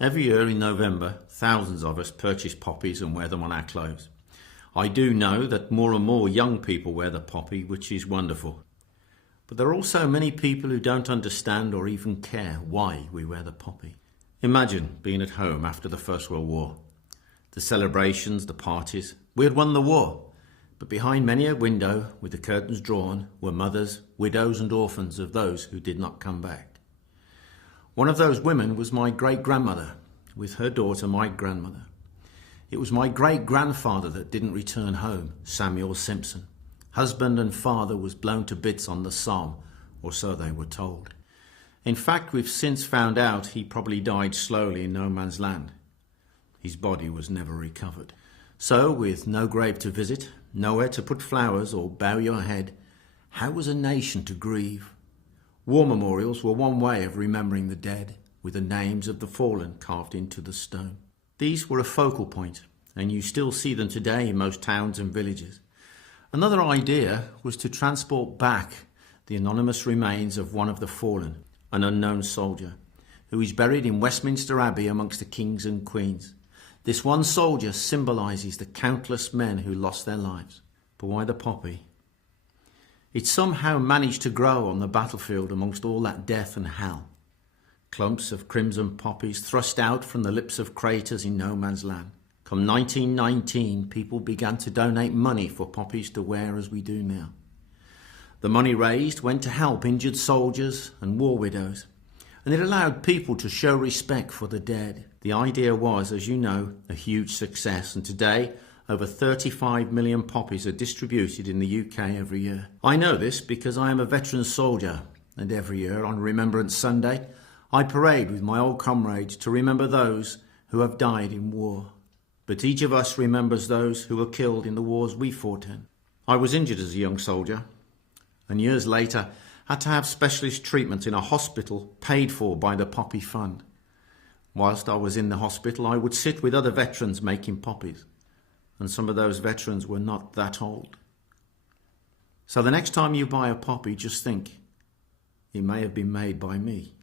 Every year in November, thousands of us purchase poppies and wear them on our clothes. I do know that more and more young people wear the poppy, which is wonderful. But there are also many people who don't understand or even care why we wear the poppy. Imagine being at home after the First World War. The celebrations, the parties. We had won the war. But behind many a window, with the curtains drawn, were mothers, widows and orphans of those who did not come back. One of those women was my great-grandmother, with her daughter, my grandmother. It was my great-grandfather that didn't return home, Samuel Simpson. Husband and father was blown to bits on the Somme, or so they were told. In fact, we've since found out he probably died slowly in no man's land. His body was never recovered. So, with no grave to visit, nowhere to put flowers or bow your head, how was a nation to grieve? War memorials were one way of remembering the dead, with the names of the fallen carved into the stone. These were a focal point, and you still see them today in most towns and villages. Another idea was to transport back the anonymous remains of one of the fallen, an unknown soldier, who is buried in Westminster Abbey amongst the kings and queens. This one soldier symbolises the countless men who lost their lives. But why the poppy? It somehow managed to grow on the battlefield amongst all that death and hell. Clumps of crimson poppies thrust out from the lips of craters in no man's land. Come 1919, people began to donate money for poppies to wear as we do now. The money raised went to help injured soldiers and war widows, and it allowed people to show respect for the dead. The idea was, as you know, a huge success, and today over 35 million poppies are distributed in the UK every year. I know this because I am a veteran soldier, and every year on Remembrance Sunday, I parade with my old comrades to remember those who have died in war. But each of us remembers those who were killed in the wars we fought in. I was injured as a young soldier, and years later had to have specialist treatment in a hospital paid for by the Poppy Fund. Whilst I was in the hospital, I would sit with other veterans making poppies, and some of those veterans were not that old. So the next time you buy a poppy, just think, it may have been made by me.